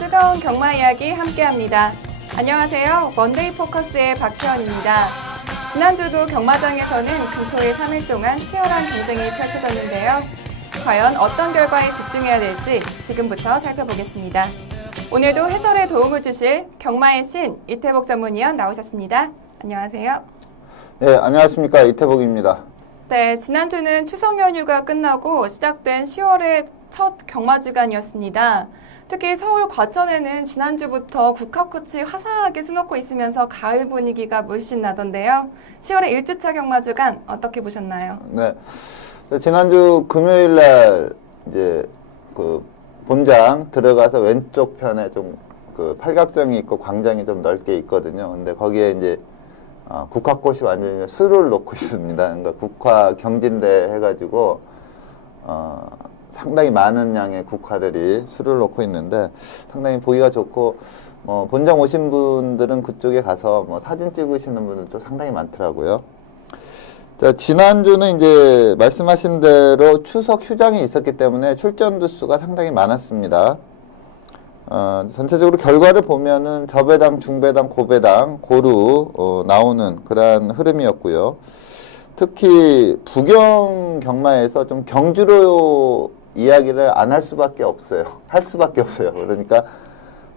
뜨거운 경마 이야기 함께합니다. 안녕하세요. 먼데이 포커스의 박혜원입니다. 지난주도 경마장에서는 금토일 3일 동안 치열한 경쟁이 펼쳐졌는데요. 과연 어떤 결과에 집중해야 될지 지금부터 살펴보겠습니다. 오늘도 해설에 도움을 주실 경마의 신 이태복 전문위원 나오셨습니다. 안녕하세요. 네, 안녕하십니까. 이태복입니다. 네, 지난주는 추석 연휴가 끝나고 시작된 10월의 첫 경마주간이었습니다. 특히 서울 과천에는 지난주부터 국화꽃이 화사하게 수놓고 있으면서 가을 분위기가 물씬 나던데요. 10월의 1주차 경마주간 어떻게 보셨나요? 네. 지난주 금요일 날 이제 그 본장 들어가서 왼쪽 편에 좀 그 팔각정이 있고 광장이 좀 넓게 있거든요. 근데 거기에 이제 국화꽃이 완전히 술을 놓고 있습니다. 그러니까 국화 경진대 해가지고 상당히 많은 양의 국화들이 술을 놓고 있는데 상당히 보기가 좋고 본장 오신 분들은 그쪽에 가서 사진 찍으시는 분들도 상당히 많더라고요. 자, 지난주는 이제 말씀하신 대로 추석 휴장이 있었기 때문에 출전 두수가 상당히 많았습니다. 전체적으로 결과를 보면은 저배당, 중배당, 고배당, 고루 나오는 그러한 흐름이었고요. 특히 부경 경마에서 좀 경주로 이야기를 안 할 수밖에 없어요. 할 수밖에 없어요. 그러니까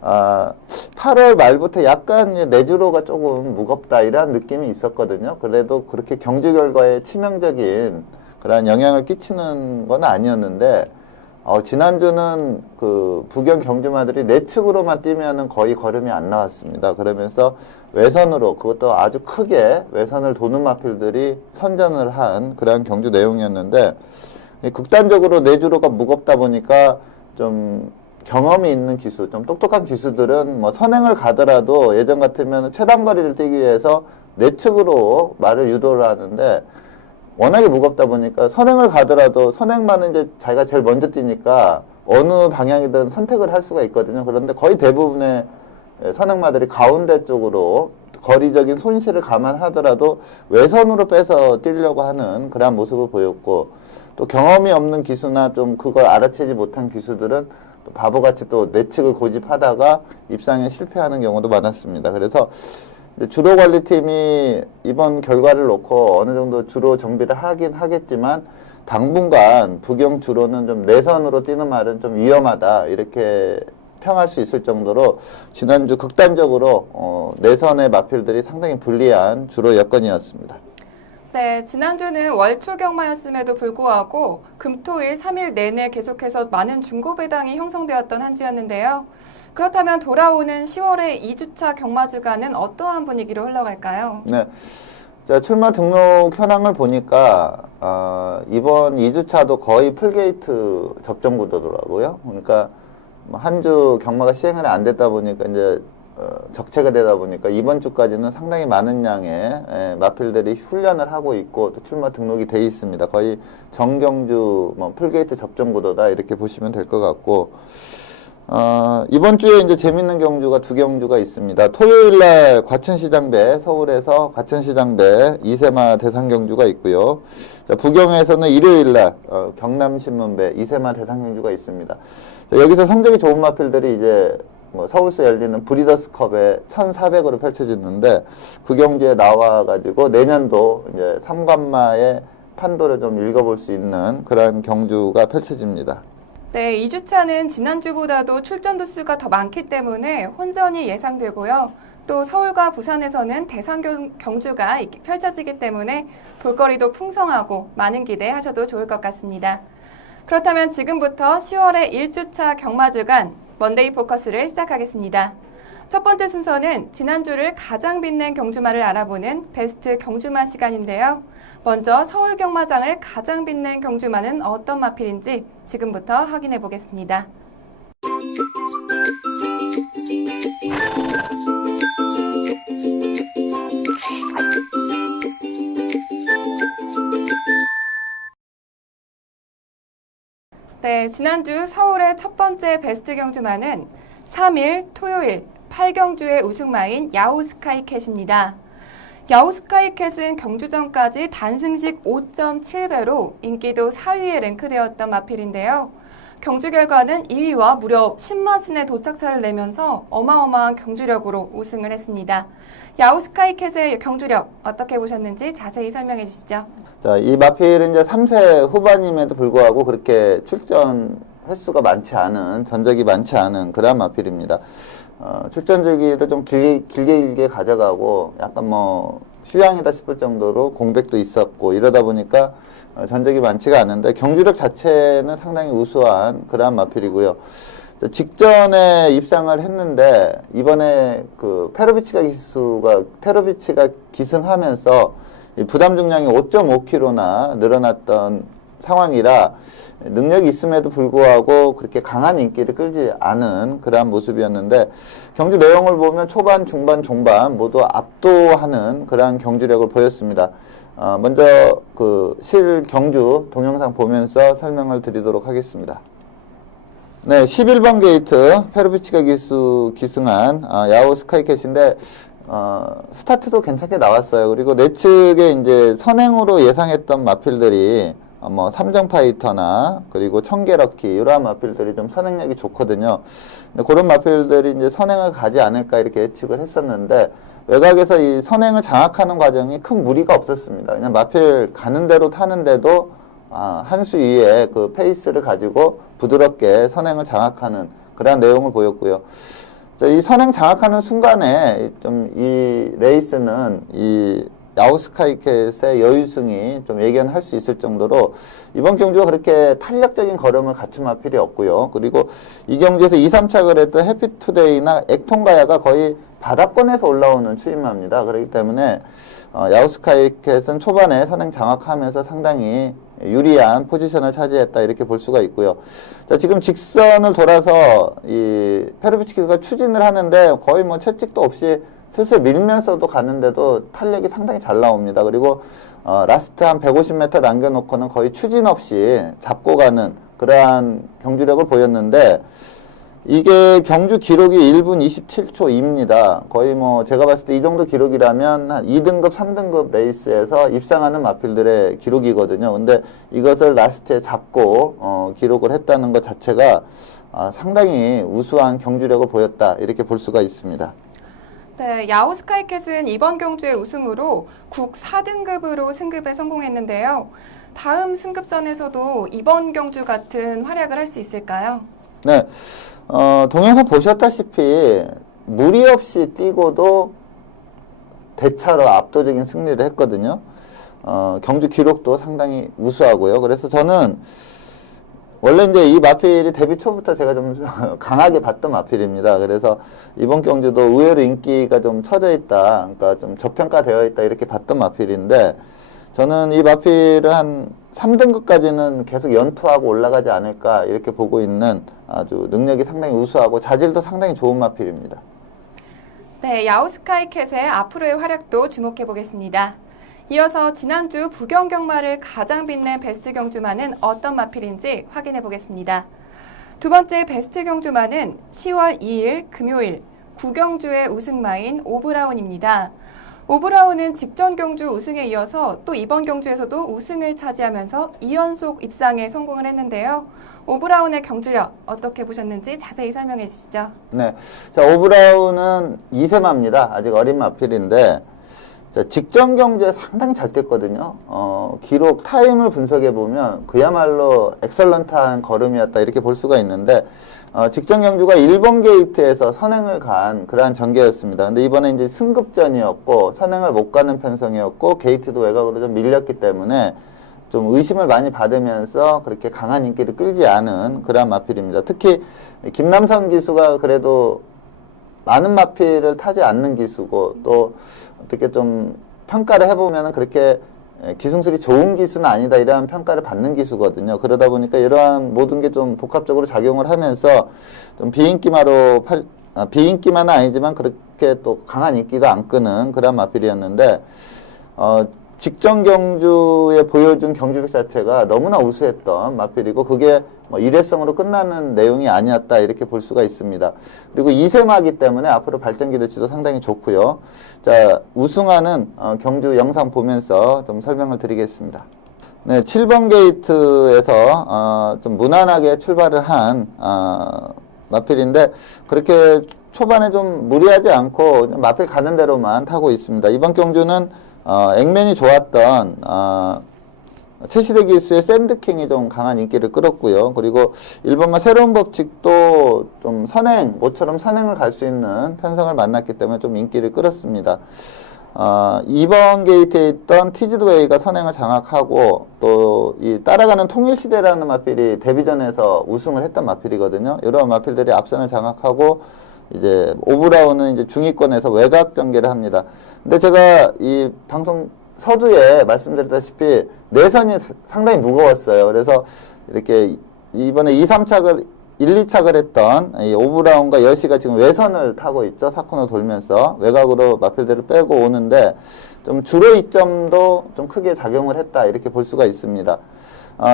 8월 말부터 약간 내주로가 조금 무겁다 이런 느낌이 있었거든요. 그래도 그렇게 경주 결과에 치명적인 그런 영향을 끼치는 건 아니었는데 지난주는 그 부경 경주마들이 내측으로만 뛰면은 거의 걸음이 안 나왔습니다. 그러면서 외선으로 그것도 아주 크게 외선을 도는 마필들이 선전을 한 그런 경주 내용이었는데 극단적으로 내주로가 무겁다 보니까 좀 경험이 있는 기수, 좀 똑똑한 기수들은 선행을 가더라도 예전 같으면 최단거리를 뛰기 위해서 내측으로 말을 유도를 하는데 워낙에 무겁다 보니까 선행을 가더라도 선행만은 이제 자기가 제일 먼저 뛰니까 어느 방향이든 선택을 할 수가 있거든요. 그런데 거의 대부분의 선행마들이 가운데 쪽으로 거리적인 손실을 감안하더라도 외선으로 빼서 뛰려고 하는 그런 모습을 보였고 또 경험이 없는 기수나 좀 그걸 알아채지 못한 기수들은 또 바보같이 또 내측을 고집하다가 입상에 실패하는 경우도 많았습니다. 그래서 주로 관리팀이 이번 결과를 놓고 어느 정도 주로 정비를 하긴 하겠지만 당분간 부경 주로는 좀 내선으로 뛰는 말은 좀 위험하다 이렇게 평할 수 있을 정도로 지난주 극단적으로 내선의 마필들이 상당히 불리한 주로 여건이었습니다. 네, 지난주는 월초 경마였음에도 불구하고 금토일 3일 내내 계속해서 많은 중고배당이 형성되었던 한 주였는데요. 그렇다면 돌아오는 10월의 2주차 경마주간은 어떠한 분위기로 흘러갈까요? 네. 자, 출마 등록 현황을 보니까 이번 2주차도 거의 풀게이트 접종 구도더라고요. 그러니까 한 주 경마가 시행이 안 됐다 보니까 이제 적체가 되다 보니까 이번 주까지는 상당히 많은 양의 마필들이 훈련을 하고 있고 또 출마 등록이 돼 있습니다. 거의 정경주 풀게이트 접종 구도다 이렇게 보시면 될 것 같고 이번 주에 이제 재밌는 경주가 두 경주가 있습니다. 토요일 날 과천시장배 서울에서 과천시장배 이세마 대상 경주가 있고요. 자, 부경에서는 일요일 날 경남신문배 이세마 대상 경주가 있습니다. 자, 여기서 성적이 좋은 마필들이 이제 서울서 열리는 브리더스컵에 1,400으로 펼쳐지는데 그 경주에 나와가지고 내년도 이제 삼관마의 판도를 좀 읽어볼 수 있는 그런 경주가 펼쳐집니다. 네, 2주차는 지난주보다도 출전 두수가 더 많기 때문에 혼전이 예상되고요. 또 서울과 부산에서는 대상 경주가 펼쳐지기 때문에 볼거리도 풍성하고 많은 기대하셔도 좋을 것 같습니다. 그렇다면 지금부터 10월의 1주차 경마주간 먼데이 포커스를 시작하겠습니다. 첫 번째 순서는 지난주를 가장 빛낸 경주마를 알아보는 베스트 경주마 시간인데요. 먼저 서울 경마장을 가장 빛낸 경주마는 어떤 마필인지 지금부터 확인해 보겠습니다. 네, 지난주 서울의 첫 번째 베스트 경주마는 3일 토요일 8경주의 우승마인 야후스카이캣입니다. 야후스카이캣은 경주 전까지 단승식 5.7배로 인기도 4위에 랭크되었던 마필인데요. 경주 결과는 2위와 무려 10마신의 도착차를 내면서 어마어마한 경주력으로 우승을 했습니다. 야오스카이캣의 경주력 어떻게 보셨는지 자세히 설명해 주시죠. 자, 이 마필은 이제 3세 후반임에도 불구하고 그렇게 출전 횟수가 많지 않은, 전적이 많지 않은 그런 마필입니다. 출전 주기를 좀 길게 가져가고 약간 뭐 휴양이다 싶을 정도로 공백도 있었고 이러다 보니까 전적이 많지가 않은데 경주력 자체는 상당히 우수한 그러한 마필이고요. 직전에 입상을 했는데 이번에 그 페로비치가 기승하면서 부담 중량이 5.5kg나 늘어났던 상황이라 능력이 있음에도 불구하고 그렇게 강한 인기를 끌지 않은 그러한 모습이었는데 경주 내용을 보면 초반, 중반, 종반 모두 압도하는 그러한 경주력을 보였습니다. 먼저 그 실경주 동영상 보면서 설명을 드리도록 하겠습니다. 네, 11번 게이트 페로비치가 기승한 야오스카이캣인데 스타트도 괜찮게 나왔어요. 그리고 내측에 이제 선행으로 예상했던 마필들이 뭐 삼정파이터나 그리고 청계럭키 이러한 마필들이 좀 선행력이 좋거든요. 근데 그런 마필들이 이제 선행을 가지 않을까 이렇게 예측을 했었는데 외곽에서 이 선행을 장악하는 과정이 큰 무리가 없었습니다. 그냥 마필 가는 대로 타는데도 한 수 위에 그 페이스를 가지고 부드럽게 선행을 장악하는 그런 내용을 보였고요. 이 선행 장악하는 순간에 좀 이 레이스는 이 야오스카이캣의 여유승이 좀 예견할 수 있을 정도로 이번 경주가 그렇게 탄력적인 걸음을 갖춘 마필이 없고요. 그리고 이 경주에서 2, 3착을 했던 해피투데이나 액통가야가 거의 바닥권에서 올라오는 추임마입니다. 그렇기 때문에 야오스카이캣은 초반에 선행 장악하면서 상당히 유리한 포지션을 차지했다 이렇게 볼 수가 있고요. 자, 지금 직선을 돌아서 이 페로비치가 추진을 하는데 거의 뭐 채찍도 없이 슬슬 밀면서도 가는데도 탄력이 상당히 잘 나옵니다. 그리고 라스트 한 150m 남겨놓고는 거의 추진 없이 잡고 가는 그러한 경주력을 보였는데 이게 경주 기록이 1분 27초입니다. 거의 뭐 제가 봤을 때 이 정도 기록이라면 한 2등급, 3등급 레이스에서 입상하는 마필들의 기록이거든요. 근데 이것을 라스트에 잡고 기록을 했다는 것 자체가 상당히 우수한 경주력을 보였다 이렇게 볼 수가 있습니다. 네, 야오스카이캣은 이번 경주의 우승으로 국 4등급으로 승급에 성공했는데요. 다음 승급전에서도 이번 경주 같은 활약을 할 수 있을까요? 네, 동영상 보셨다시피 무리 없이 뛰고도 대차로 압도적인 승리를 했거든요. 경주 기록도 상당히 우수하고요. 그래서 저는 원래 이제 이 마필이 데뷔 초부터 제가 좀 강하게 봤던 마필입니다. 그래서 이번 경주도 의외로 인기가 좀 처져 있다, 그러니까 좀 저평가되어 있다 이렇게 봤던 마필인데 저는 이 마필을 한 3등급까지는 계속 연투하고 올라가지 않을까 이렇게 보고 있는 아주 능력이 상당히 우수하고 자질도 상당히 좋은 마필입니다. 네, 야오스카이캣의 앞으로의 활약도 주목해 보겠습니다. 이어서 지난주 부경경마를 가장 빛낸 베스트 경주마는 어떤 마필인지 확인해 보겠습니다. 두 번째 베스트 경주마는 10월 2일 금요일 구경주의 우승마인 오브라운입니다. 오브라운은 직전 경주 우승에 이어서 또 이번 경주에서도 우승을 차지하면서 2연속 입상에 성공을 했는데요. 오브라운의 경주력 어떻게 보셨는지 자세히 설명해 주시죠. 네, 자 오브라운은 2세마입니다. 아직 어린 마필인데 자, 직전 경주에 상당히 잘 뛰었거든요. 기록 타임을 분석해 보면 그야말로 엑설런트한 걸음이었다 이렇게 볼 수가 있는데 직전 경주가 1번 게이트에서 선행을 간 그러한 전개였습니다. 근데 이번에 이제 승급전이었고 선행을 못 가는 편성이었고 게이트도 외곽으로 좀 밀렸기 때문에 좀 의심을 많이 받으면서 그렇게 강한 인기를 끌지 않은 그러한 마필입니다. 특히 김남선 기수가 그래도 많은 마필을 타지 않는 기수고 또 어떻게 좀 평가를 해보면 그렇게 기승술이 좋은 기수는 아니다 이러한 평가를 받는 기수거든요. 그러다 보니까 이러한 모든 게 좀 복합적으로 작용을 하면서 좀 비인기만은 아니지만 그렇게 또 강한 인기도 안 끄는 그런 마필이었는데 직전 경주에 보여준 경주력 자체가 너무나 우수했던 마필이고 그게 뭐 일회성으로 끝나는 내용이 아니었다 이렇게 볼 수가 있습니다. 그리고 2세마기 때문에 앞으로 발전 기대치도 상당히 좋고요. 자, 우승하는 경주 영상 보면서 좀 설명을 드리겠습니다. 네, 7번 게이트에서 좀 무난하게 출발을 한 마필인데 그렇게 초반에 좀 무리하지 않고 마필 가는 대로만 타고 있습니다. 이번 경주는 액면이 좋았던 최시대 기수의 샌드킹이 좀 강한 인기를 끌었고요. 그리고 일본과 새로운 법칙도 좀 모처럼 선행을 갈 수 있는 편성을 만났기 때문에 좀 인기를 끌었습니다. 2번 게이트에 있던 티즈드웨이가 선행을 장악하고 또 이 따라가는 통일시대라는 마필이 데뷔전에서 우승을 했던 마필이거든요. 이런 마필들이 앞선을 장악하고 이제 오브라운은 이제 중위권에서 외곽 전개를 합니다. 근데 제가 이 방송 서두에 말씀드렸다시피 내선이 상당히 무거웠어요. 그래서 이렇게 이번에 2, 3착을 1, 2착을 했던 이 오브라운과 여시가 지금 외선을 타고 있죠. 사코너 돌면서 외곽으로 마필들을 빼고 오는데 좀 주로 이점도 좀 크게 작용을 했다 이렇게 볼 수가 있습니다.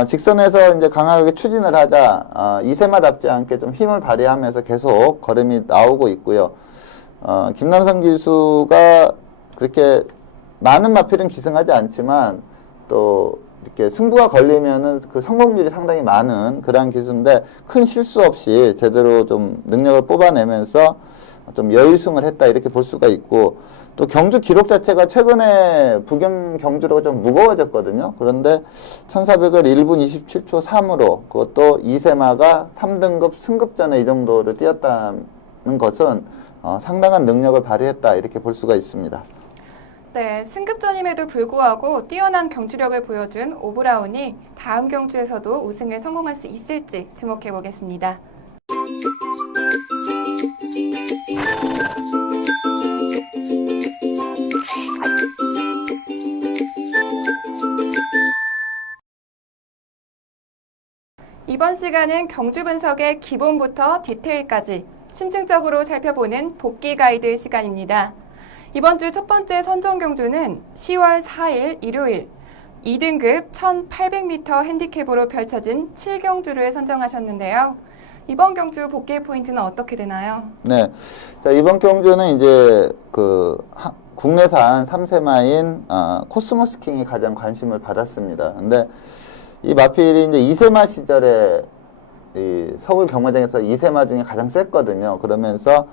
직선에서 이제 강하게 추진을 하자 이세마답지 않게 좀 힘을 발휘하면서 계속 걸음이 나오고 있고요. 김남성 기수가 그렇게 많은 마필은 기승하지 않지만 또 이렇게 승부가 걸리면은 그 성공률이 상당히 많은 그러한 기수인데 큰 실수 없이 제대로 좀 능력을 뽑아내면서 좀 여유승을 했다 이렇게 볼 수가 있고 또 경주 기록 자체가 최근에 북영 경주로가 좀 무거워졌거든요. 그런데 1400을 1분 27초 3으로 그것도 이세마가 3등급 승급전에 이 정도를 뛰었다는 것은 상당한 능력을 발휘했다 이렇게 볼 수가 있습니다. 네, 승급전임에도 불구하고 뛰어난 경주력을 보여준 오브라운이 다음 경주에서도 우승에 성공할 수 있을지 주목해 보겠습니다. 이번 시간은 경주 분석의 기본부터 디테일까지 심층적으로 살펴보는 복귀 가이드 시간입니다. 이번 주 첫 번째 선정 경주는 10월 4일 일요일 2등급 1800m 핸디캡으로 펼쳐진 7경주를 선정하셨는데요. 이번 경주 복귀 포인트는 어떻게 되나요? 네. 자, 이번 경주는 이제 국내산 3세마인 코스모스 킹이 가장 관심을 받았습니다. 근데 이 마필이 이제 2세마 시절에 이 서울 경마장에서 2세마 중에 가장 셌거든요. 그러면서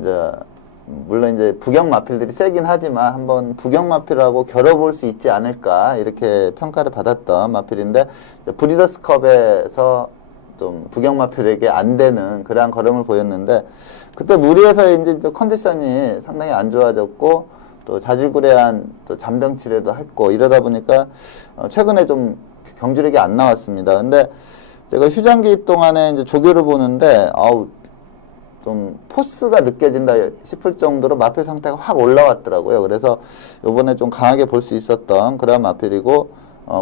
이제 물론 이제 북영 마필들이 세긴 하지만 한번 북영 마필하고 겨뤄볼 수 있지 않을까 이렇게 평가를 받았던 마필인데 브리더스컵에서 좀 북영 마필에게 안 되는 그러한 걸음을 보였는데 그때 무리해서 이제 컨디션이 상당히 안 좋아졌고 또 자질구레한 또 잔병 치레도 했고 이러다 보니까 최근에 좀 경주력이 안 나왔습니다. 근데 제가 휴장기 동안에 이제 조교를 보는데 좀 포스가 느껴진다 싶을 정도로 마필 상태가 확 올라왔더라고요. 그래서 요번에 좀 강하게 볼 수 있었던 그런 마필이고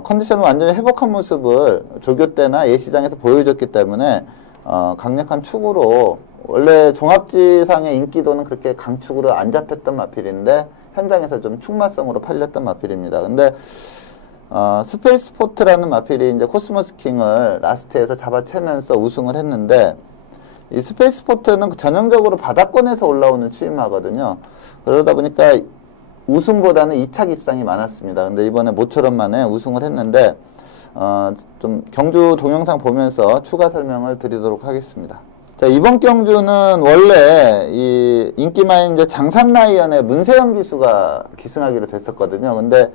컨디션을 완전히 회복한 모습을 조교 때나 예시장에서 보여줬기 때문에 강력한 축으로 원래 종합지상의 인기도는 그렇게 강축으로 안 잡혔던 마필인데 현장에서 좀 축마성으로 팔렸던 마필입니다. 근데 스페이스포트라는 마필이 이제 코스모스 킹을 라스트에서 잡아채면서 우승을 했는데 이 스페이스포트는 전형적으로 바닥권에서 올라오는 추임마거든요. 그러다 보니까 우승보다는 2착 입상이 많았습니다. 근데 이번에 모처럼 만에 우승을 했는데 좀 경주 동영상 보면서 추가 설명을 드리도록 하겠습니다. 자, 이번 경주는 원래 이 인기마인 이제 장산라이언의 문세영 기수가 기승하기로 됐었거든요. 근데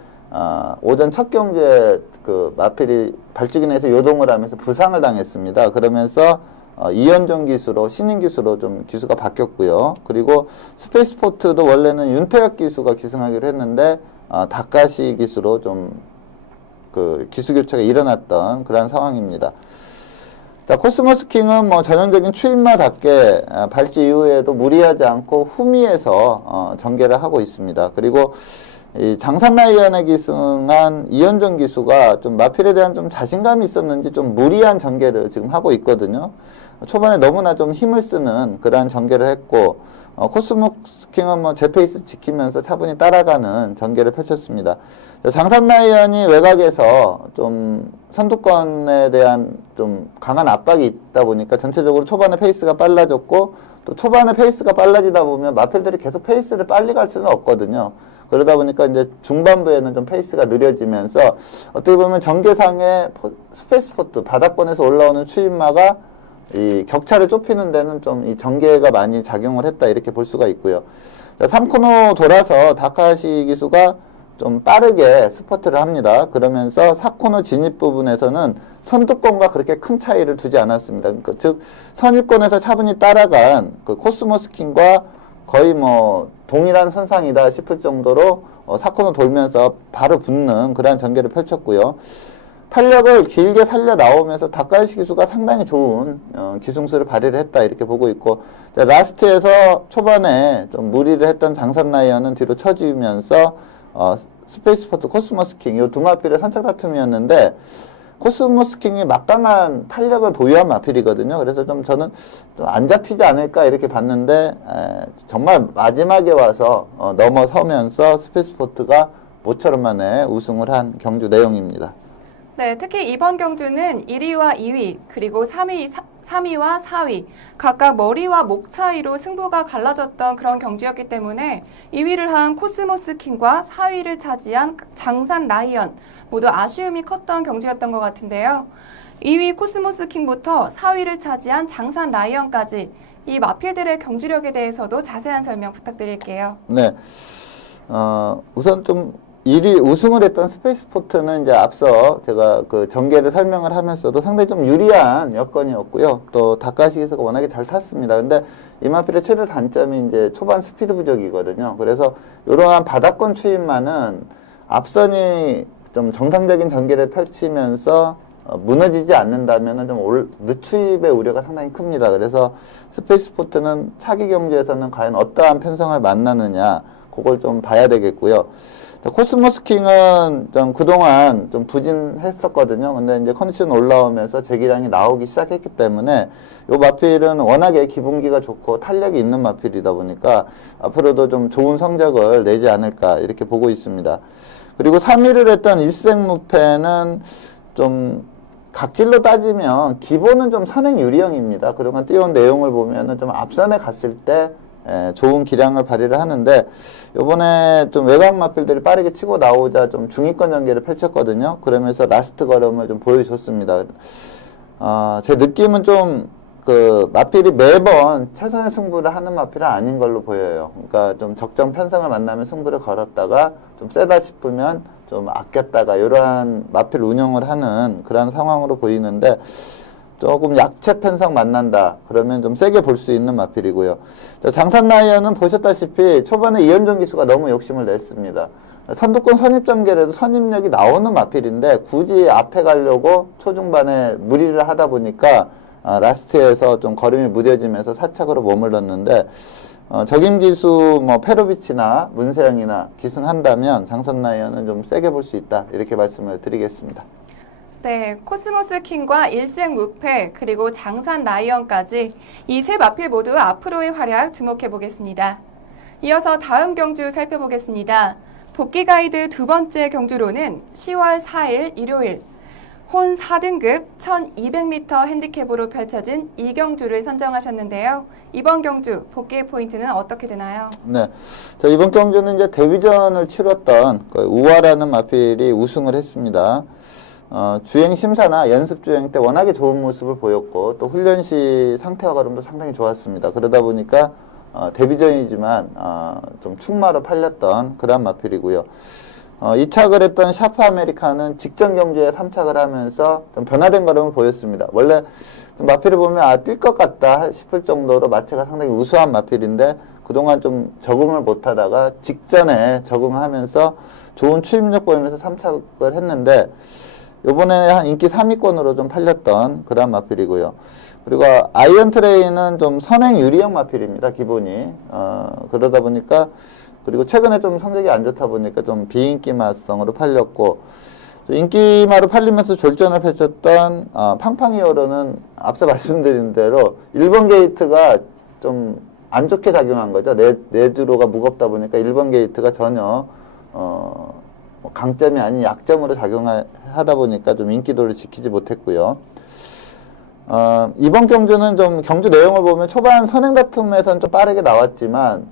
오전 첫 경주에 그 마필이 발주기 내에서 요동을 하면서 부상을 당했습니다. 그러면서 이현종 기수로 신인 기수로 좀 기수가 바뀌었고요. 그리고 스페이스포트도 원래는 윤태혁 기수가 기승하기로 했는데 다카시 기수로 좀 그 기수 교체가 일어났던 그런 상황입니다. 자, 코스모스 킹은 뭐 전형적인 추임마답게 발주 이후에도 무리하지 않고 후미에서 전개를 하고 있습니다. 그리고 이 장산라이언에 기승한 이현종 기수가 좀 마필에 대한 좀 자신감이 있었는지 좀 무리한 전개를 지금 하고 있거든요. 초반에 너무나 좀 힘을 쓰는 그러한 전개를 했고 코스모스 킹은 뭐 제 페이스 지키면서 차분히 따라가는 전개를 펼쳤습니다. 장산라이언이 외곽에서 좀 선두권에 대한 좀 강한 압박이 있다 보니까 전체적으로 초반에 페이스가 빨라졌고 또 초반에 페이스가 빨라지다 보면 마필들이 계속 페이스를 빨리 갈 수는 없거든요. 그러다 보니까 이제 중반부에는 좀 페이스가 느려지면서 어떻게 보면 전개상의 스페이스포트, 바닥권에서 올라오는 추임마가 이 격차를 좁히는 데는 좀 이 전개가 많이 작용을 했다 이렇게 볼 수가 있고요. 3코너 돌아서 다카시 기수가 좀 빠르게 스퍼트를 합니다. 그러면서 4코너 진입 부분에서는 선두권과 그렇게 큰 차이를 두지 않았습니다. 그러니까 즉 선입권에서 차분히 따라간 그 코스모스 킹과 거의 뭐 동일한 선상이다 싶을 정도로 4코너 돌면서 바로 붙는 그러한 전개를 펼쳤고요. 탄력을 길게 살려 나오면서 다카시 기수가 상당히 좋은 기승수를 발휘를 했다 이렇게 보고 있고, 라스트에서 초반에 좀 무리를 했던 장산 라이언은 뒤로 쳐주면서 스페이스포트 코스모스 킹 이 두 마필의 선착 다툼이었는데, 코스모스 킹이 막강한 탄력을 보유한 마필이거든요. 그래서 좀 저는 좀 안 잡히지 않을까 이렇게 봤는데 정말 마지막에 와서 넘어서면서 스페이스포트가 모처럼 만에 우승을 한 경주 내용입니다. 네, 특히 이번 경주는 1위와 2위, 그리고 3위와 4위, 각각 머리와 목 차이로 승부가 갈라졌던 그런 경주였기 때문에 2위를 한 코스모스 킹과 4위를 차지한 장산 라이언, 모두 아쉬움이 컸던 경주였던 것 같은데요. 2위 코스모스 킹부터 4위를 차지한 장산 라이언까지 이 마필들의 경주력에 대해서도 자세한 설명 부탁드릴게요. 네, 우선 좀 1위 우승을 했던 스페이스포트는 이제 앞서 제가 그 전개를 설명을 하면서도 상당히 좀 유리한 여건이었고요. 또 다카시 기수가 워낙에 잘 탔습니다. 근데 이 마필의 최대 단점이 이제 초반 스피드 부족이거든요. 그래서 이러한 바닥권 추임만은 앞선이 좀 정상적인 전개를 펼치면서 무너지지 않는다면 좀 늦추입의 우려가 상당히 큽니다. 그래서 스페이스포트는 차기 경주에서는 과연 어떠한 편성을 만나느냐 그걸 좀 봐야 되겠고요. 코스모스 킹은 좀 그동안 좀 부진했었거든요. 근데 이제 컨디션 올라오면서 재기량이 나오기 시작했기 때문에 요 마필은 워낙에 기본기가 좋고 탄력이 있는 마필이다 보니까 앞으로도 좀 좋은 성적을 내지 않을까 이렇게 보고 있습니다. 그리고 3위를 했던 일생무패는 좀 각질로 따지면 기본은 좀 선행 유리형입니다. 그동안 뛰어온 내용을 보면은 좀 앞선에 갔을 때 좋은 기량을 발휘를 하는데, 요번에 좀 외곽 마필들이 빠르게 치고 나오자 좀 중위권 전개를 펼쳤거든요. 그러면서 라스트 걸음을 좀 보여줬습니다. 제 느낌은 좀 그 마필이 매번 최선의 승부를 하는 마필은 아닌 걸로 보여요. 그러니까 좀 적정 편성을 만나면 승부를 걸었다가 좀 세다 싶으면 좀 아꼈다가 이러한 마필 운영을 하는 그런 상황으로 보이는데, 조금 약체 편성 만난다 그러면 좀 세게 볼 수 있는 마필이고요. 장산 라이언은 보셨다시피 초반에 이현종 기수가 너무 욕심을 냈습니다. 선두권 선입 전개라도 선입력이 나오는 마필인데 굳이 앞에 가려고 초중반에 무리를 하다 보니까 라스트에서 좀 걸음이 무뎌지면서 사착으로 머물렀는데, 적임 기수 뭐 페로비치나 문세영이나 기승한다면 장산 라이언은 좀 세게 볼 수 있다 이렇게 말씀을 드리겠습니다. 네, 코스모스 킹과 일생무패 그리고 장산 라이언까지 이 세 마필 모두 앞으로의 활약 주목해 보겠습니다. 이어서 다음 경주 살펴보겠습니다. 복귀 가이드 두 번째 경주로는 10월 4일 일요일 혼 4등급 1200m 핸디캡으로 펼쳐진 이 경주를 선정하셨는데요. 이번 경주 복귀의 포인트는 어떻게 되나요? 네, 자, 이번 경주는 이제 데뷔전을 치렀던 그 우아라는 마필이 우승을 했습니다. 주행 심사나 연습 주행 때 워낙에 좋은 모습을 보였고 또 훈련 시 상태와 걸음도 상당히 좋았습니다. 그러다 보니까 데뷔전이지만 좀 충마로 팔렸던 그런 마필이고요. 2착을 했던 샤프 아메리카는 직전 경주에 3착을 하면서 좀 변화된 걸음을 보였습니다. 원래 좀 마필을 보면 뛸 것 같다 싶을 정도로 마체가 상당히 우수한 마필인데 그동안 좀 적응을 못하다가 직전에 적응하면서 좋은 추임력 보이면서 3착을 했는데 요번에 한 인기 3위권으로 좀 팔렸던 그런 마필이고요. 그리고 아이언 트레이는 좀 선행 유리형 마필입니다, 기본이. 그러다 보니까, 그리고 최근에 좀 성적이 안 좋다 보니까 좀 비인기마성으로 팔렸고, 인기마로 팔리면서 졸전을 펼쳤던 팡팡이어로는 앞서 말씀드린 대로 1번 게이트가 좀 안 좋게 작용한 거죠. 내주로가 무겁다 보니까 1번 게이트가 전혀 강점이 아닌 약점으로 작용하다 보니까 좀 인기도를 지키지 못했고요. 이번 경주는 좀 경주 내용을 보면 초반 선행 다툼에서는 좀 빠르게 나왔지만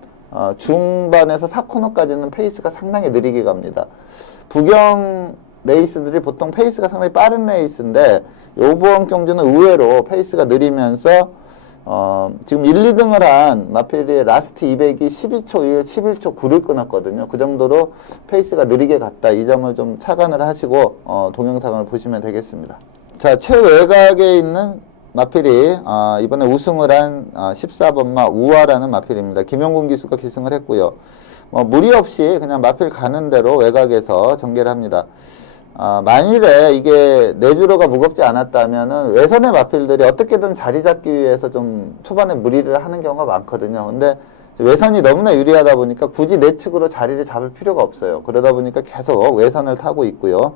중반에서 4코너까지는 페이스가 상당히 느리게 갑니다. 부경 레이스들이 보통 페이스가 상당히 빠른 레이스인데 요번 경주는 의외로 페이스가 느리면서 지금 1, 2등을 한 마필의 라스트 200이 12초 1, 11초 9를 끊었거든요. 그 정도로 페이스가 느리게 갔다. 이 점을 좀 착안을 하시고 동영상을 보시면 되겠습니다. 자, 최외곽에 있는 마필이 이번에 우승을 한 14번마 우아라는 마필입니다. 김용군 기수가 기승을 했고요. 무리 없이 그냥 마필 가는 대로 외곽에서 전개를 합니다. 만일에 이게 내주로가 무겁지 않았다면은 외선의 마필들이 어떻게든 자리 잡기 위해서 좀 초반에 무리를 하는 경우가 많거든요. 근데 외선이 너무나 유리하다 보니까 굳이 내측으로 자리를 잡을 필요가 없어요. 그러다 보니까 계속 외선을 타고 있고요.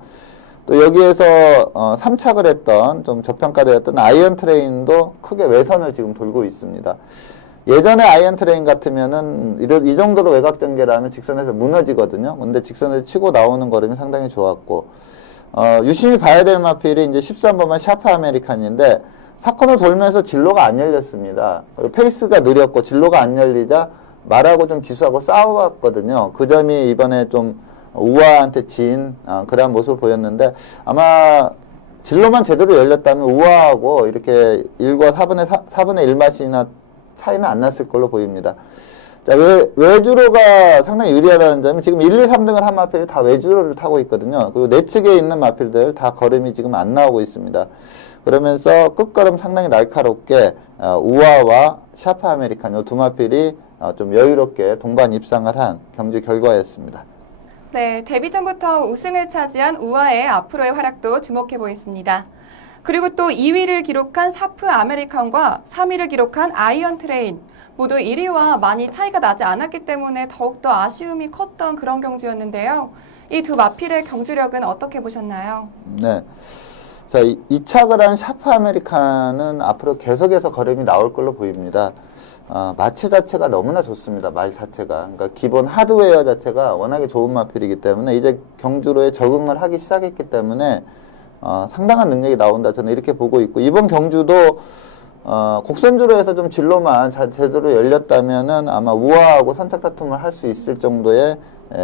또 여기에서 3착을 했던 좀 저평가되었던 아이언 트레인도 크게 외선을 지금 돌고 있습니다. 예전에 아이언 트레인 같으면은 이 정도로 외곽 전개라면 직선에서 무너지거든요. 근데 직선에서 치고 나오는 걸음이 상당히 좋았고 유심히 봐야 될 마필이 이제 13번만 샤프 아메리칸인데 사건을 돌면서 진로가 안 열렸습니다. 그리고 페이스가 느렸고 진로가 안 열리자 말하고 좀 기수하고 싸워왔거든요. 그 점이 이번에 좀 우아한테 진 그런 모습을 보였는데 아마 진로만 제대로 열렸다면 우아하고 이렇게 1과 4분의 1마시나 차이는 안 났을 걸로 보입니다. 자, 외주로가 상당히 유리하다는 점은 지금 1, 2, 3등을 한 마필이 다 외주로를 타고 있거든요. 그리고 내측에 있는 마필들 다 걸음이 지금 안 나오고 있습니다. 그러면서 끝걸음 상당히 날카롭게 우아와 샤프 아메리칸 요 두 마필이 좀 여유롭게 동반 입상을 한 경주 결과였습니다. 네, 데뷔 전부터 우승을 차지한 우아의 앞으로의 활약도 주목해 보겠습니다. 그리고 또 2위를 기록한 샤프 아메리칸과 3위를 기록한 아이언 트레인 모두 1위와 많이 차이가 나지 않았기 때문에 더욱더 아쉬움이 컸던 그런 경주였는데요. 이 두 마필의 경주력은 어떻게 보셨나요? 네. 자, 이 착을 한 샤프 아메리칸은 앞으로 계속해서 걸음이 나올 걸로 보입니다. 마체 자체가 너무나 좋습니다. 말 자체가. 그러니까 기본 하드웨어 자체가 워낙에 좋은 마필이기 때문에 이제 경주로에 적응을 하기 시작했기 때문에 상당한 능력이 나온다. 저는 이렇게 보고 있고 이번 경주도 곡선주로 해서 좀 진로만 제대로 열렸다면은 아마 우아하고 선착 다툼을 할 수 있을 정도의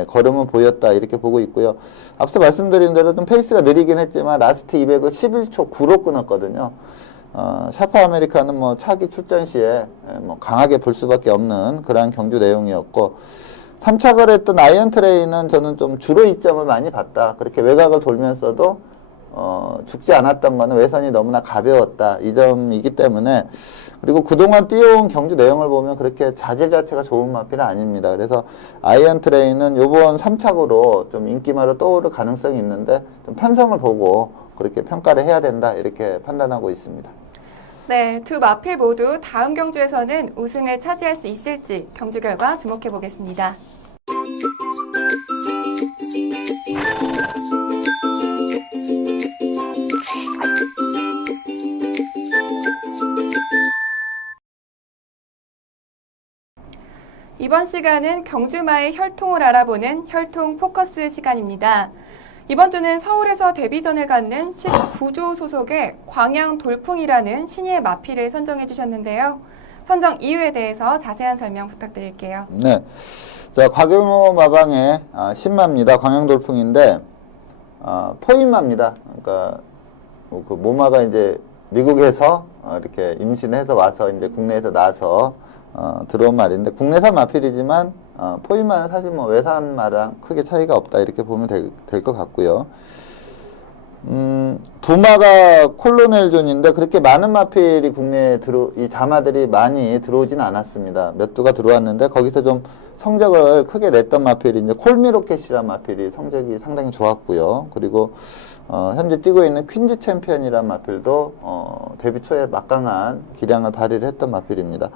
걸음은 보였다 이렇게 보고 있고요. 앞서 말씀드린 대로 좀 페이스가 느리긴 했지만 라스트 200을 11초 9로 끊었거든요. 샤프 아메리카는 뭐 차기 출전 시에 뭐 강하게 볼 수밖에 없는 그러한 경주 내용이었고 3착을 했던 아이언 트레이는 저는 좀 주로 이점을 많이 봤다. 그렇게 외곽을 돌면서도 죽지 않았던 거는 외선이 너무나 가벼웠다. 이 점이기 때문에 그리고 그동안 뛰어온 경주 내용을 보면 그렇게 자질 자체가 좋은 마필은 아닙니다. 그래서 아이언 트레이는 요번 3착으로 좀 인기마로 떠오를 가능성이 있는데 좀 편성을 보고 그렇게 평가를 해야 된다. 이렇게 판단하고 있습니다. 네, 두 마필 모두 다음 경주에서는 우승을 차지할 수 있을지 경주 결과 주목해 보겠습니다. 이번 시간은 경주마의 혈통을 알아보는 혈통 포커스 시간입니다. 이번 주는 서울에서 데뷔전을 갖는 19조 소속의 광양 돌풍이라는 신예 마필을 선정해 주셨는데요. 선정 이유에 대해서 자세한 설명 부탁드릴게요. 네. 자, 곽일모 마방의 신마입니다. 광양 돌풍인데, 포인마입니다. 그러니까, 그 모마가 이제 미국에서 이렇게 임신해서 와서 이제 국내에서 나서 들어온 말인데, 국내산 마필이지만, 포인마는 사실 뭐 외산마랑 크게 차이가 없다. 이렇게 보면 될 것 같고요. 부마가 콜로넬존인데 그렇게 많은 마필이 국내에 이 자마들이 많이 들어오지는 않았습니다. 몇 두가 들어왔는데 거기서 좀 성적을 크게 냈던 마필이 이제 콜미로켓이라는 마필이 성적이 상당히 좋았고요. 그리고 현재 뛰고 있는 퀸즈 챔피언이라는 마필도 데뷔 초에 막강한 기량을 발휘를 했던 마필입니다.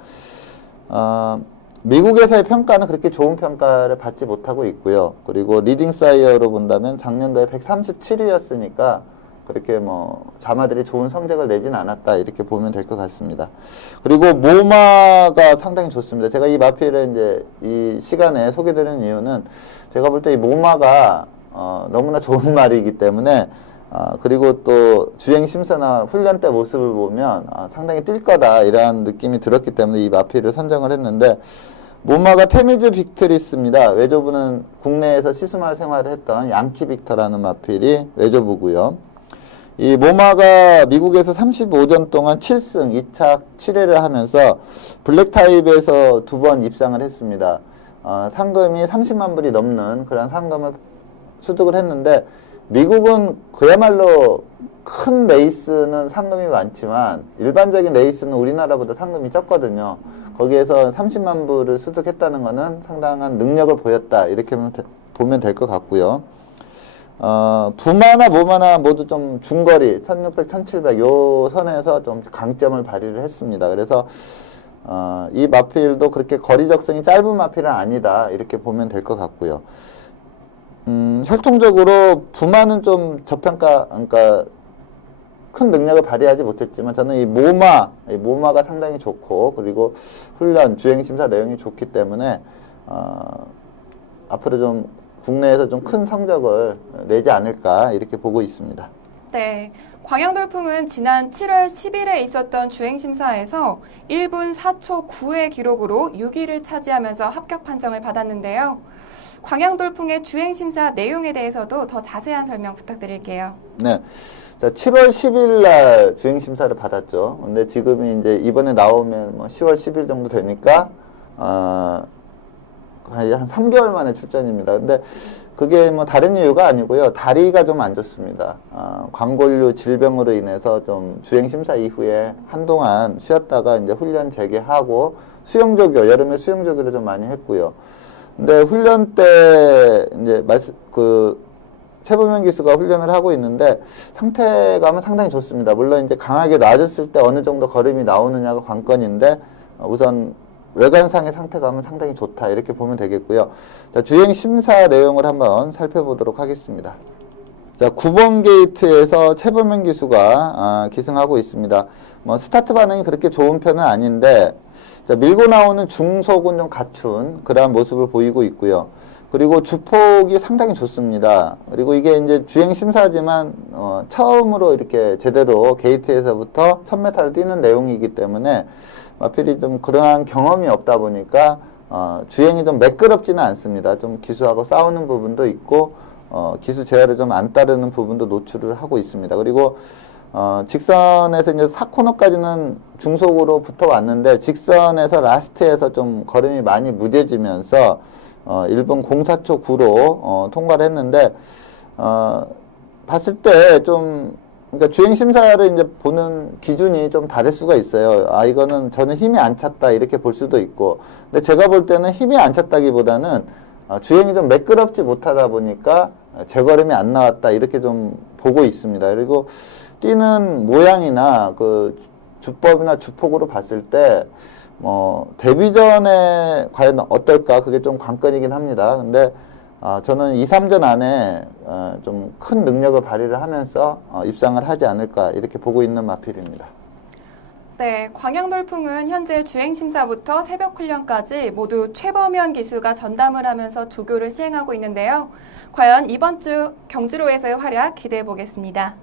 미국에서의 평가는 그렇게 좋은 평가를 받지 못하고 있고요. 그리고 리딩 사이어로 본다면 작년도에 137위였으니까 그렇게 뭐 자마들이 좋은 성적을 내진 않았다 이렇게 보면 될 것 같습니다. 그리고 모마가 상당히 좋습니다. 제가 이 마필을 이제 이 시간에 소개드리는 이유는 제가 볼 때 이 모마가 너무나 좋은 말이기 때문에 그리고 또 주행 심사나 훈련 때 모습을 보면 상당히 뛸 거다 이런 느낌이 들었기 때문에 이 마필을 선정을 했는데 모마가 테미즈 빅트리스입니다. 외조부는 국내에서 시스말 생활을 했던 양키 빅터라는 마필이 외조부고요. 이 모마가 미국에서 35전 동안 7승 2착 7회를 하면서 블랙타입에서 2번 입상을 했습니다. 상금이 30만 불이 넘는 그런 상금을 수득을 했는데, 미국은 그야말로 큰 레이스는 상금이 많지만 일반적인 레이스는 우리나라보다 상금이 적거든요. 거기에서 30만 불을 수득했다는 것은 상당한 능력을 보였다, 이렇게 보면 될 것 같고요. 부마나 모마나 모두 좀 중거리 1600, 1700 요 선에서 좀 강점을 발휘를 했습니다. 그래서 이 마필도 그렇게 거리 적성이 짧은 마필은 아니다, 이렇게 보면 될 것 같고요. 혈통적으로 부마는 좀 저평가, 그러니까 큰 능력을 발휘하지 못했지만, 저는 이 모마가 상당히 좋고, 그리고 훈련, 주행심사 내용이 좋기 때문에 앞으로 좀 국내에서 좀 큰 성적을 내지 않을까, 이렇게 보고 있습니다. 네, 광양돌풍은 지난 7월 10일에 있었던 주행심사에서 1분 4초 9의 기록으로 6위를 차지하면서 합격 판정을 받았는데요. 광양돌풍의 주행심사 내용에 대해서도 더 자세한 설명 부탁드릴게요. 네. 자, 7월 10일 날 주행심사를 받았죠. 근데 지금이 이제 이번에 나오면 뭐 10월 10일 정도 되니까, 한 3개월 만에 출전입니다. 근데 그게 뭐 다른 이유가 아니고요. 다리가 좀 안 좋습니다. 광골류 질병으로 인해서 좀 주행심사 이후에 한동안 쉬었다가 이제 훈련 재개하고 수영조교, 여름에 수영조교를 좀 많이 했고요. 근데 훈련 때 이제 최범현 기수가 훈련을 하고 있는데 상태감은 상당히 좋습니다. 물론 이제 강하게 놔줬을 때 어느 정도 걸음이 나오느냐가 관건인데, 우선 외관상의 상태감은 상당히 좋다, 이렇게 보면 되겠고요. 자, 주행 심사 내용을 한번 살펴보도록 하겠습니다. 자, 9번 게이트에서 최범현 기수가 기승하고 있습니다. 뭐 스타트 반응이 그렇게 좋은 편은 아닌데, 자, 밀고 나오는 중속은 좀 갖춘 그러한 모습을 보이고 있고요. 그리고 주폭이 상당히 좋습니다. 그리고 이게 이제 주행 심사지만 처음으로 이렇게 제대로 게이트에서부터 1000m를 뛰는 내용이기 때문에 마필이 좀 그러한 경험이 없다 보니까 주행이 좀 매끄럽지는 않습니다. 좀 기수하고 싸우는 부분도 있고, 기수 제어를 좀 안 따르는 부분도 노출을 하고 있습니다. 그리고 직선에서 이제 4코너까지는 중속으로 붙어왔는데, 직선에서 라스트에서 좀 걸음이 많이 무뎌지면서 1분 04초 9로 통과를 했는데, 봤을 때 좀, 그러니까 주행심사를 이제 보는 기준이 좀 다를 수가 있어요. 이거는 저는 힘이 안 찼다, 이렇게 볼 수도 있고. 근데 제가 볼 때는 힘이 안 찼다기보다는 주행이 좀 매끄럽지 못하다 보니까 제걸음이 안 나왔다, 이렇게 좀 보고 있습니다. 그리고 뛰는 모양이나 그 주법이나 주폭으로 봤을 때 데뷔 전에 과연 어떨까, 그게 좀 관건이긴 합니다. 근데 저는 2, 3전 안에 좀 큰 능력을 발휘를 하면서 입상을 하지 않을까, 이렇게 보고 있는 마필입니다. 네, 광양돌풍은 현재 주행심사부터 새벽훈련까지 모두 최범현 기수가 전담을 하면서 조교를 시행하고 있는데요. 과연 이번 주 경주로에서의 활약 기대해 보겠습니다.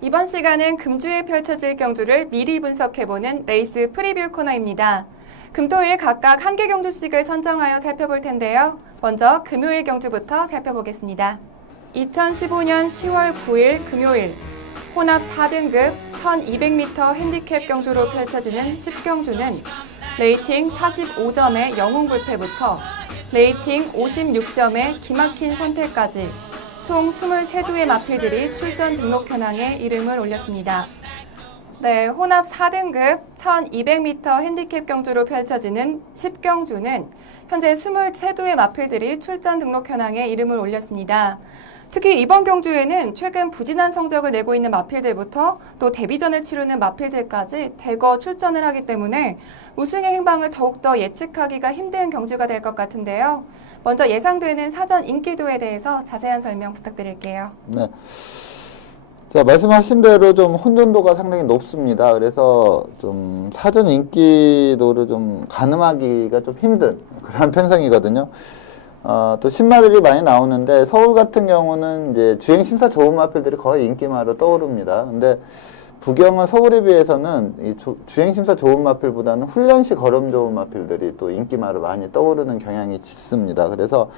이번 시간은 금주에 펼쳐질 경주를 미리 분석해보는 레이스 프리뷰 코너입니다. 금토일 각각 한 개 경주씩을 선정하여 살펴볼 텐데요. 먼저 금요일 경주부터 살펴보겠습니다. 2015년 10월 9일 금요일 혼합 4등급 1200m 핸디캡 경주로 펼쳐지는 10경주는 레이팅 45점의 영웅 불패부터 레이팅 56점의 기막힌 선택까지 총 23두의 마필들이 출전 등록 현황에 이름을 올렸습니다. 네, 혼합 4등급 1200m 핸디캡 경주로 펼쳐지는 10경주는 현재 23두의 마필들이 출전 등록 현황에 이름을 올렸습니다. 특히 이번 경주에는 최근 부진한 성적을 내고 있는 마필들부터 또 데뷔전을 치르는 마필들까지 대거 출전을 하기 때문에 우승의 행방을 더욱더 예측하기가 힘든 경주가 될 것 같은데요. 먼저 예상되는 사전 인기도에 대해서 자세한 설명 부탁드릴게요. 네. 자, 말씀하신 대로 좀 혼돈도가 상당히 높습니다. 그래서 좀 사전 인기도를 좀 가늠하기가 좀 힘든 그런 편성이거든요. 또 신마들이 많이 나오는데 서울 같은 경우는 이제 주행 심사 좋은 마필들이 거의 인기마로 떠오릅니다. 근데 부경은 서울에 비해서는 이 주행 심사 좋은 마필보다는 훈련시 걸음 좋은 마필들이 또 인기마로 많이 떠오르는 경향이 짙습니다. 그래서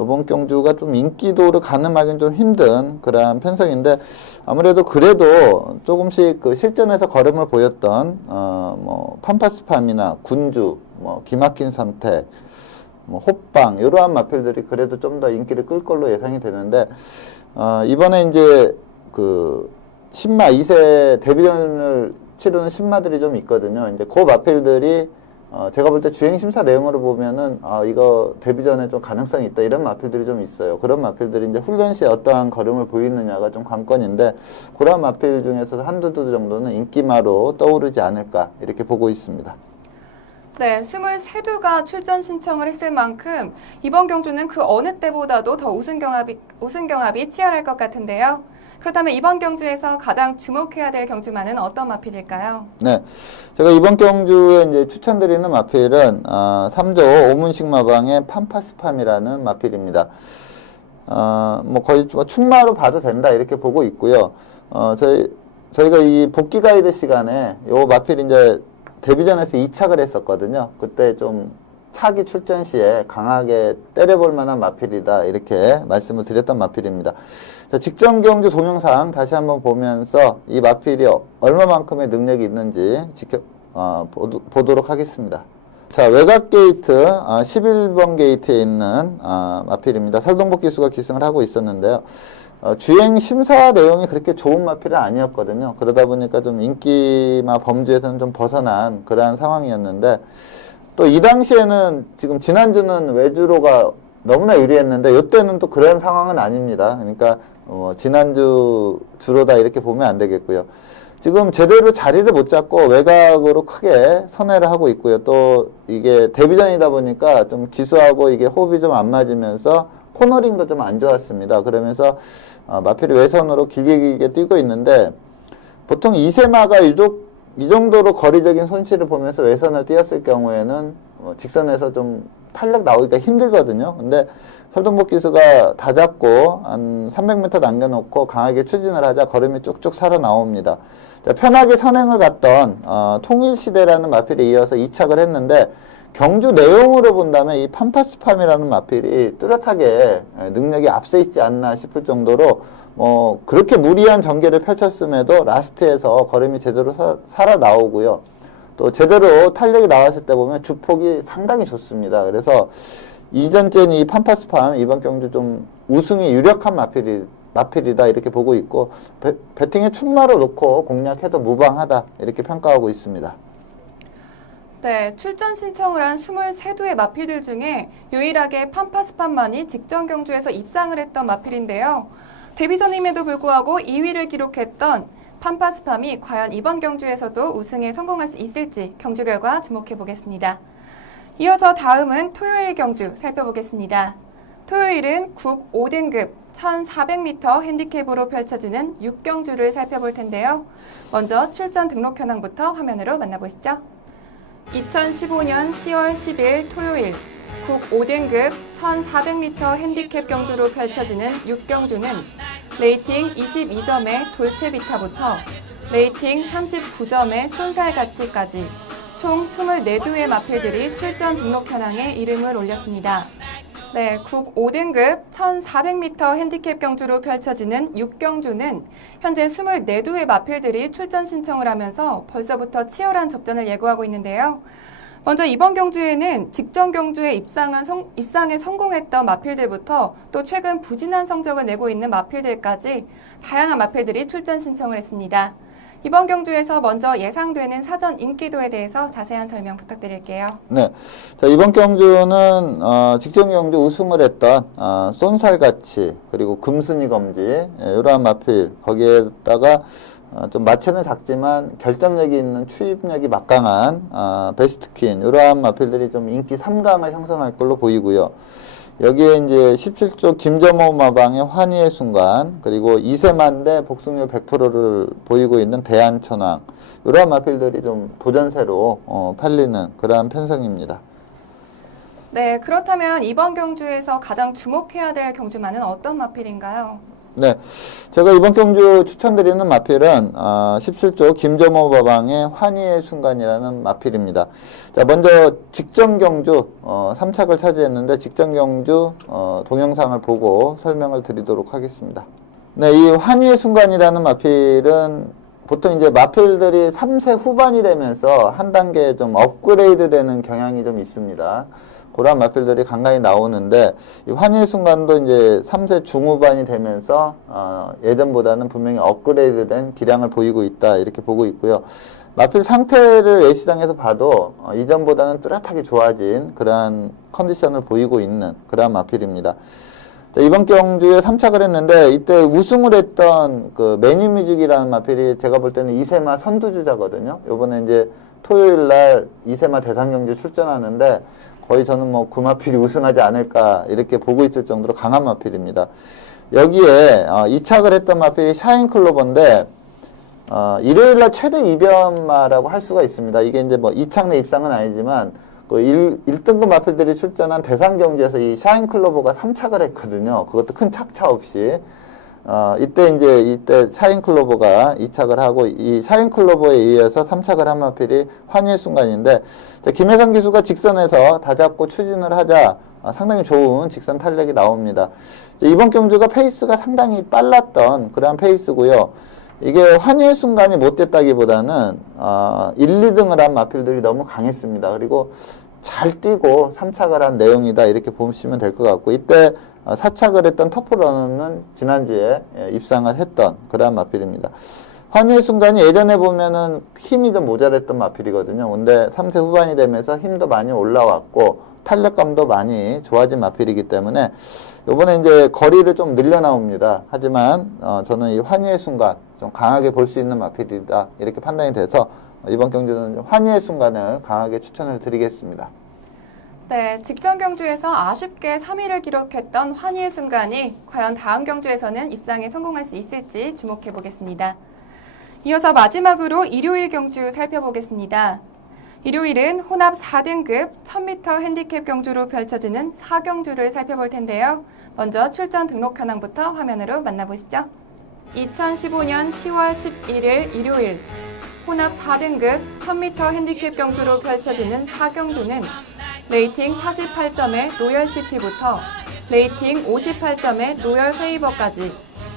이번 경주가 좀 인기도를 가늠하기는 좀 힘든 그러한 편성인데 아무래도 그래도 조금씩 그 실전에서 걸음을 보였던 뭐 팜파스팜이나 군주, 뭐 기막힌 선택, 뭐 호빵 이러한 마필들이 그래도 좀 더 인기를 끌 걸로 예상이 되는데 이번에 이제 그 신마 2세 데뷔전을 치르는 신마들이 좀 있거든요. 이제 그 마필들이 제가 볼 때 주행 심사 내용으로 보면은 이거 데뷔전에 좀 가능성이 있다 이런 마필들이 좀 있어요. 그런 마필들이 이제 훈련 시에 어떠한 걸음을 보이느냐가 좀 관건인데 그런 마필 중에서 한두 두 정도는 인기마로 떠오르지 않을까 이렇게 보고 있습니다. 네, 23두가 출전 신청을 했을 만큼 이번 경주는 그 어느 때보다도 더 우승 경합이 치열할 것 같은데요. 그렇다면 이번 경주에서 가장 주목해야 될 경주마는 어떤 마필일까요? 네, 제가 이번 경주에 이제 추천드리는 마필은 3조 오문식 마방의 팜파스팜이라는 마필입니다. 뭐 거의 충마로 봐도 된다 이렇게 보고 있고요. 저희가 이 복귀 가이드 시간에 요 마필 이제 데뷔전에서 2착을 했었거든요. 그때 좀 차기 출전 시에 강하게 때려볼 만한 마필이다 이렇게 말씀을 드렸던 마필입니다. 자, 직전 경주 동영상 다시 한번 보면서 이 마필이 얼마만큼의 능력이 있는지 보도록 하겠습니다. 자, 외곽 게이트 11번 게이트에 있는 마필입니다. 설동복 기수가 기승을 하고 있었는데요. 주행 심사 내용이 그렇게 좋은 마필은 아니었거든요. 그러다 보니까 좀 인기마 범주에서는 좀 벗어난 그러한 상황이었는데 또 이 당시에는 지금 지난주는 외주로가 너무나 유리했는데 이때는 또 그런 상황은 아닙니다. 그러니까 지난주 주로다 이렇게 보면 안 되겠고요. 지금 제대로 자리를 못 잡고 외곽으로 크게 선회를 하고 있고요. 또 이게 데뷔전이다 보니까 좀 기수하고 이게 호흡이 좀 안 맞으면서 코너링도 좀 안 좋았습니다. 그러면서 마필이 외선으로 길게 뛰고 있는데 보통 2세마가 유독 이 정도로 거리적인 손실을 보면서 외선을 뛰었을 경우에는 직선에서 좀 탄력 나오기가 힘들거든요. 근데 설동복 기수가 다 잡고 한 300m 남겨놓고 강하게 추진을 하자 걸음이 쭉쭉 살아나옵니다. 자, 편하게 선행을 갔던 통일시대라는 마필에 이어서 2착을 했는데 경주 내용으로 본다면 이 팜파스팜이라는 마필이 뚜렷하게 능력이 앞서 있지 않나 싶을 정도로 그렇게 무리한 전개를 펼쳤음에도 라스트에서 걸음이 제대로 살아나오고요. 또 제대로 탄력이 나왔을 때 보면 주폭이 상당히 좋습니다. 그래서 이전째는 이 팜파스팜 이번 경주 좀 우승이 유력한 마필이다 이렇게 보고 있고 배팅에 충마로 놓고 공략해도 무방하다 이렇게 평가하고 있습니다. 네, 출전 신청을 한 23두의 마필들 중에 유일하게 팜파스팜만이 직전 경주에서 입상을 했던 마필인데요. 데뷔전임에도 불구하고 2위를 기록했던 팜파스팜이 과연 이번 경주에서도 우승에 성공할 수 있을지 경주 결과 주목해 보겠습니다. 이어서 다음은 토요일 경주 살펴보겠습니다. 토요일은 국 5등급 1400m 핸디캡으로 펼쳐지는 6경주를 살펴볼 텐데요. 먼저 출전 등록 현황부터 화면으로 만나보시죠. 2015년 10월 10일 토요일 국 5등급 1400m 핸디캡 경주로 펼쳐지는 6경주는 레이팅 22점의 돌체비타부터 레이팅 39점의 쏜살가치까지 총 24두의 마필들이 출전 등록 현황에 이름을 올렸습니다. 네, 국 5등급 1400m 핸디캡 경주로 펼쳐지는 6경주는 현재 24두의 마필들이 출전 신청을 하면서 벌써부터 치열한 접전을 예고하고 있는데요. 먼저 이번 경주에는 직전 경주에 입상에 성공했던 마필들부터 또 최근 부진한 성적을 내고 있는 마필들까지 다양한 마필들이 출전 신청을 했습니다. 이번 경주에서 먼저 예상되는 사전 인기도에 대해서 자세한 설명 부탁드릴게요. 네, 자, 이번 경주는 직전 경주 우승을 했던 쏜살가치 그리고 금순이 검지 이러한 마필 거기에다가 좀 마체는 작지만 결정력이 있는 추입력이 막강한 베스트퀸 이러한 마필들이 좀 인기 3강을 형성할 걸로 보이고요. 여기에 이제 17조 김점호 마방의 환희의 순간 그리고 2세만대 복승률 100%를 보이고 있는 대한천왕 이러한 마필들이 좀 도전세로 팔리는 그러한 편성입니다. 네, 그렇다면 이번 경주에서 가장 주목해야 될 경주마는 어떤 마필인가요? 네, 제가 이번 경주 추천드리는 마필은 17조 김점호 법왕의 환희의 순간이라는 마필입니다. 자, 먼저 직전 경주 3착을 차지했는데 직전 경주 동영상을 보고 설명을 드리도록 하겠습니다. 네, 이 환희의 순간이라는 마필은 보통 이제 마필들이 3세 후반이 되면서 한 단계 좀 업그레이드 되는 경향이 좀 있습니다. 그런 마필들이 간간히 나오는데, 이 환희의 순간도 이제 3세 중후반이 되면서, 예전보다는 분명히 업그레이드 된 기량을 보이고 있다, 이렇게 보고 있고요. 마필 상태를 예시장에서 봐도, 이전보다는 뚜렷하게 좋아진 그러한 컨디션을 보이고 있는 그러한 마필입니다. 자, 이번 경주에 3착을 했는데, 이때 우승을 했던 그 매니뮤직이라는 마필이 제가 볼 때는 2세마 선두주자거든요. 요번에 이제 토요일 날 2세마 대상경주 출전하는데, 거의 저는 뭐 그 마필이 우승하지 않을까 이렇게 보고 있을 정도로 강한 마필입니다. 여기에 2착을 했던 마필이 샤인클로버인데 일요일날 최대 이변마라고 할 수가 있습니다. 이게 이제 뭐 2착 내 입상은 아니지만 그 1등급 마필들이 출전한 대상경주에서 이 샤인클로버가 3착을 했거든요. 그것도 큰 착차 없이. 이때 샤인클로버가 2착을 하고 이 샤인클로버에 의해서 3착을 한 마필이 환희의 순간인데, 김혜성 기수가 직선에서 다잡고 추진을 하자 상당히 좋은 직선 탄력이 나옵니다. 이번 경주가 페이스가 상당히 빨랐던 그러한 페이스고요. 이게 환희의 순간이 못됐다기보다는 1, 2등을 한 마필들이 너무 강했습니다. 그리고 잘 뛰고 3착을 한 내용이다 이렇게 보시면 될 것 같고, 이때 4착을 했던 터프러너는 지난주에 입상을 했던 그러한 마필입니다. 환희의 순간이 예전에 보면은 힘이 좀 모자랐던 마필이거든요. 근데 3세 후반이 되면서 힘도 많이 올라왔고 탄력감도 많이 좋아진 마필이기 때문에 요번에 이제 거리를 좀 늘려 나옵니다. 하지만 저는 이 환희의 순간 좀 강하게 볼 수 있는 마필이다 이렇게 판단이 돼서 이번 경주는 환희의 순간을 강하게 추천을 드리겠습니다. 네, 직전 경주에서 아쉽게 3위를 기록했던 환희의 순간이 과연 다음 경주에서는 입상에 성공할 수 있을지 주목해 보겠습니다. 이어서 마지막으로 일요일 경주 살펴보겠습니다. 일요일은 혼합 4등급 1000m 핸디캡 경주로 펼쳐지는 4경주를 살펴볼 텐데요. 먼저 출전 등록 현황부터 화면으로 만나보시죠. 2015년 10월 11일 일요일 혼합 4등급 1000m 핸디캡 경주로 펼쳐지는 4경주는 레이팅 48점의 로열시티부터 레이팅 58점의 로열 페이버까지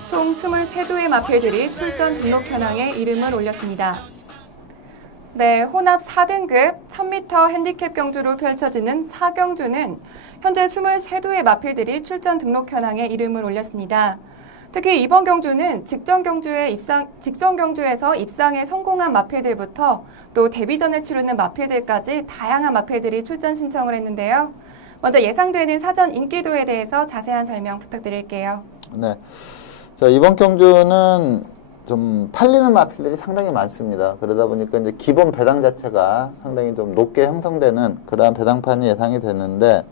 총 23도의 마필들이 출전 등록 현황에 이름을 올렸습니다. 네, 혼합 4등급 1000m 핸디캡 경주로 펼쳐지는 4경주는 현재 23도의 마필들이 출전 등록 현황에 이름을 올렸습니다. 특히 이번 경주는 직전 경주에서 입상에 성공한 마필들부터 또 데뷔전을 치르는 마필들까지 다양한 마필들이 출전 신청을 했는데요. 먼저 예상되는 사전 인기도에 대해서 자세한 설명 부탁드릴게요. 네. 자, 이번 경주는 좀 팔리는 마필들이 상당히 많습니다. 그러다 보니까 이제 기본 배당 자체가 상당히 좀 높게 형성되는 그러한 배당판이 예상이 되는데,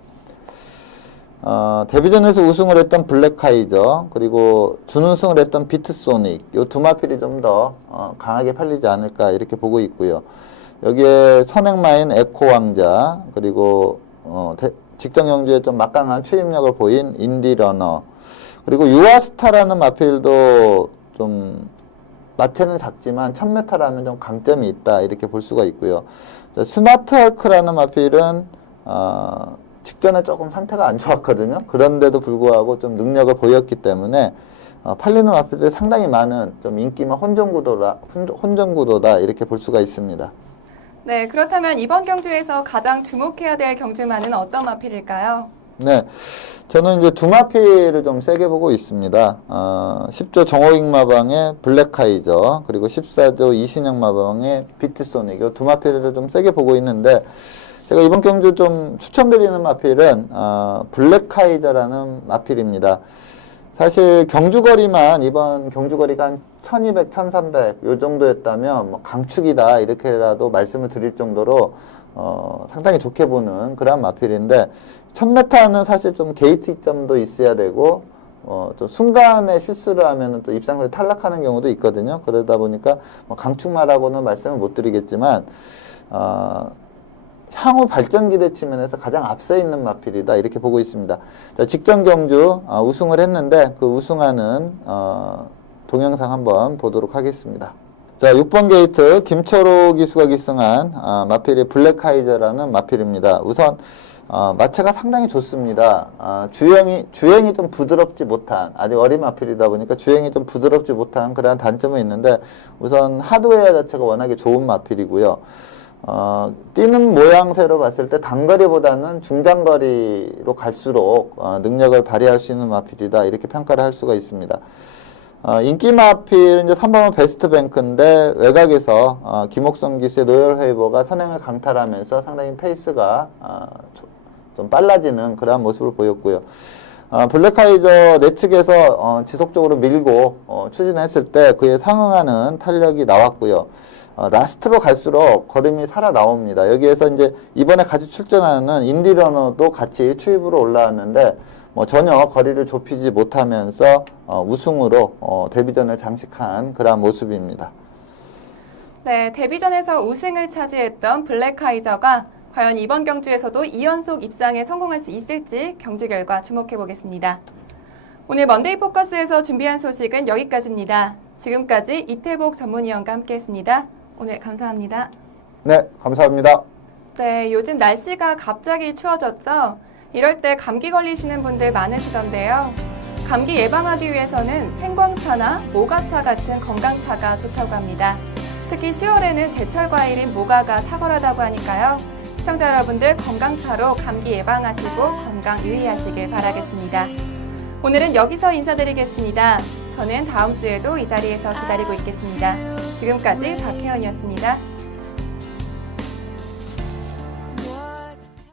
데뷔전에서 우승을 했던 블랙카이저, 그리고 준우승을 했던 비트소닉, 요 두 마필이 좀 더 강하게 팔리지 않을까 이렇게 보고 있고요. 여기에 선행마인 에코왕자, 그리고 직전 경주에 좀 막강한 추임력을 보인 인디러너, 그리고 유아스타라는 마필도 좀 마체는 작지만 1000m라면 좀 강점이 있다 이렇게 볼 수가 있고요. 스마트 헐크라는 마필은 직전에 조금 상태가 안 좋았거든요. 그런데도 불구하고 좀 능력을 보였기 때문에 팔리는 마필들이 상당히 많은 좀 인기만 혼전구도다 이렇게 볼 수가 있습니다. 네, 그렇다면 이번 경주에서 가장 주목해야 될 경주마는 어떤 마필일까요? 네, 저는 이제 두 마필을 좀 세게 보고 있습니다. 10조 정호익 마방의 블랙카이저, 그리고 14조 이신영 마방의 비트소닉, 이 두 마필을 좀 세게 보고 있는데, 제가 이번 경주 좀 추천드리는 마필은 블랙카이저라는 마필입니다. 사실 경주거리만 이번 경주거리가 한 1200, 1300 요 정도였다면 뭐 강축이다 이렇게라도 말씀을 드릴 정도로 상당히 좋게 보는 그런 마필인데, 1000m는 사실 좀 게이트 이점도 있어야 되고 또 순간에 실수를 하면 또 입상에서 탈락하는 경우도 있거든요. 그러다 보니까 뭐 강축마라고는 말씀을 못 드리겠지만 향후 발전 기대 측면에서 가장 앞서 있는 마필이다 이렇게 보고 있습니다. 자, 직전 경주 우승을 했는데 그 우승하는 동영상 한번 보도록 하겠습니다. 자, 6번 게이트 김철호 기수가 기승한 마필이 블랙하이저라는 마필입니다. 우선 마체가 상당히 좋습니다. 주행이 좀 부드럽지 못한, 아직 어린 마필이다 보니까 주행이 좀 부드럽지 못한 그러한 단점은 있는데, 우선 하드웨어 자체가 워낙에 좋은 마필이고요. 뛰는 모양새로 봤을 때 단거리보다는 중장거리로 갈수록 능력을 발휘할 수 있는 마필이다 이렇게 평가를 할 수가 있습니다. 인기 마필 이제 3번은 베스트뱅크인데 외곽에서 김옥성 기수의 노열 웨이버가 선행을 강탈하면서 상당히 페이스가 좀 빨라지는 그러한 모습을 보였고요. 블랙하이저 내측에서 지속적으로 밀고 추진했을 때 그에 상응하는 탄력이 나왔고요. 라스트로 갈수록 걸음이 살아 나옵니다. 여기에서 이제 이번에 같이 출전하는 인디러너도 같이 추입으로 올라왔는데 전혀 거리를 좁히지 못하면서 우승으로 데뷔전을 장식한 그러한 모습입니다. 네, 데뷔전에서 우승을 차지했던 블랙하이저가 과연 이번 경주에서도 2연속 입상에 성공할 수 있을지 경주 결과 주목해 보겠습니다. 오늘 먼데이 포커스에서 준비한 소식은 여기까지입니다. 지금까지 이태복 전문위원과 함께했습니다. 오늘 감사합니다. 네, 감사합니다. 네, 요즘 날씨가 갑자기 추워졌죠? 이럴 때 감기 걸리시는 분들 많으시던데요. 감기 예방하기 위해서는 생광차나 모가차 같은 건강차가 좋다고 합니다. 특히 10월에는 제철 과일인 모가가 탁월하다고 하니까요. 시청자 여러분들 건강차로 감기 예방하시고 건강 유의하시길 바라겠습니다. 오늘은 여기서 인사드리겠습니다. 저는 다음 주에도 이 자리에서 기다리고 있겠습니다. 지금까지 박혜원이었습니다.